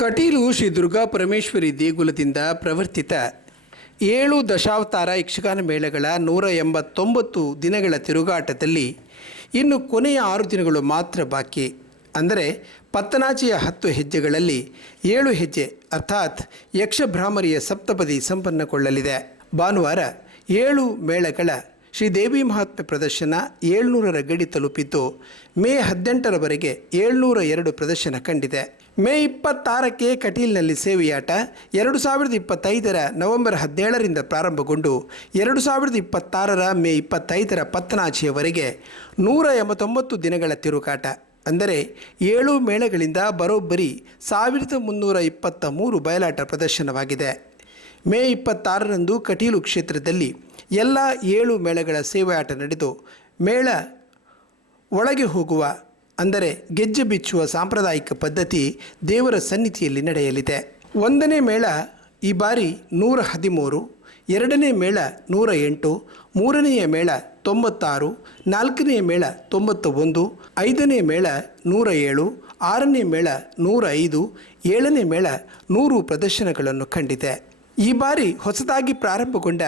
ಕಟೀಲು ಶ್ರೀ ದುರ್ಗಾ ಪರಮೇಶ್ವರಿ ದೇಗುಲದಿಂದ ಪ್ರವರ್ತಿತ 7 ದಶಾವತಾರ ಯಕ್ಷಗಾನ ಮೇಳಗಳ 189 ದಿನಗಳ ತಿರುಗಾಟದಲ್ಲಿ ಇನ್ನು ಕೊನೆಯ 6 ದಿನಗಳು ಮಾತ್ರ ಬಾಕಿ. ಅಂದರೆ ಪತ್ತನಾಚಿಯ 10 ಹೆಜ್ಜೆಗಳಲ್ಲಿ 7 ಹೆಜ್ಜೆ ಅರ್ಥಾತ್ ಯಕ್ಷಭ್ರಾಮರಿಯ ಸಪ್ತಪದಿ ಸಂಪನ್ನಗೊಳ್ಳಲಿದೆ. ಭಾನುವಾರ 7 ಮೇಳಗಳ ಶ್ರೀದೇವಿ ಮಹಾತ್ಮೆ ಪ್ರದರ್ಶನ 700ರ ಗಡಿ ತಲುಪಿದ್ದು ಮೇ 18ರವರೆಗೆ 702 ಪ್ರದರ್ಶನ ಕಂಡಿದೆ. ಮೇ 26ಕ್ಕೆ ಕಟೀಲ್ನಲ್ಲಿ ಸೇವೆಯಾಟ 2025ರ ನವೆಂಬರ್ 17ರಿಂದ ಪ್ರಾರಂಭಗೊಂಡು 2026ರ ಮೇ 25ರ ಪತ್ತನಾಚಿಯವರೆಗೆ 189 ದಿನಗಳ ತಿರುಗಾಟ. ಅಂದರೆ 7 ಮೇಳಗಳಿಂದ ಬರೋಬ್ಬರಿ 1323 ಬಯಲಾಟ ಪ್ರದರ್ಶನವಾಗಿದೆ. ಮೇ 26ರಂದು ಕಟೀಲು ಕ್ಷೇತ್ರದಲ್ಲಿ ಎಲ್ಲ 7 ಮೇಳಗಳ ಸೇವೆಯಾಟ ನಡೆದು ಮೇಳ ಒಳಗೆ ಹೋಗುವ ಅಂದರೆ ಗೆಜ್ಜೆ ಬಿಚ್ಚುವ ಸಾಂಪ್ರದಾಯಿಕ ಪದ್ಧತಿ ದೇವರ ಸನ್ನಿಧಿಯಲ್ಲಿ ನಡೆಯಲಿದೆ. 1ನೇ ಮೇಳ ಈ ಬಾರಿ 113, 2ನೇ ಮೇಳ 108, 3ನೆಯ ಮೇಳ 96, 4ನೇ ಮೇಳ 91, 5ನೇ ಮೇಳ 107, 6ನೇ ಮೇಳ 105, 7ನೇ ಮೇಳ 100 ಪ್ರದರ್ಶನಗಳನ್ನು ಕಂಡಿದೆ. ಈ ಬಾರಿ ಹೊಸದಾಗಿ ಪ್ರಾರಂಭಗೊಂಡ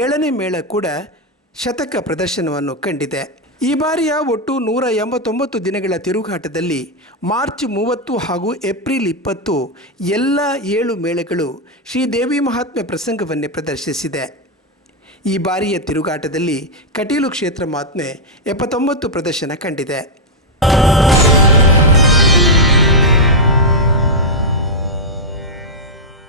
7ನೇ ಮೇಳ ಕೂಡ ಶತಕ ಪ್ರದರ್ಶನವನ್ನು ಕಂಡಿದೆ. ಈ ಬಾರಿಯ ಒಟ್ಟು 189 ದಿನಗಳ ತಿರುಗಾಟದಲ್ಲಿ ಮಾರ್ಚ್ 30 ಹಾಗೂ ಏಪ್ರಿಲ್ 20 ಎಲ್ಲ 7 ಮೇಳಗಳು ಶ್ರೀದೇವಿ ಮಹಾತ್ಮೆ ಪ್ರಸಂಗವನ್ನೇ ಪ್ರದರ್ಶಿಸಿದೆ. ಈ ಬಾರಿಯ ತಿರುಗಾಟದಲ್ಲಿ ಕಟೀಲು ಕ್ಷೇತ್ರ ಮಹಾತ್ಮೆ 79 ಪ್ರದರ್ಶನ ಕಂಡಿದೆ.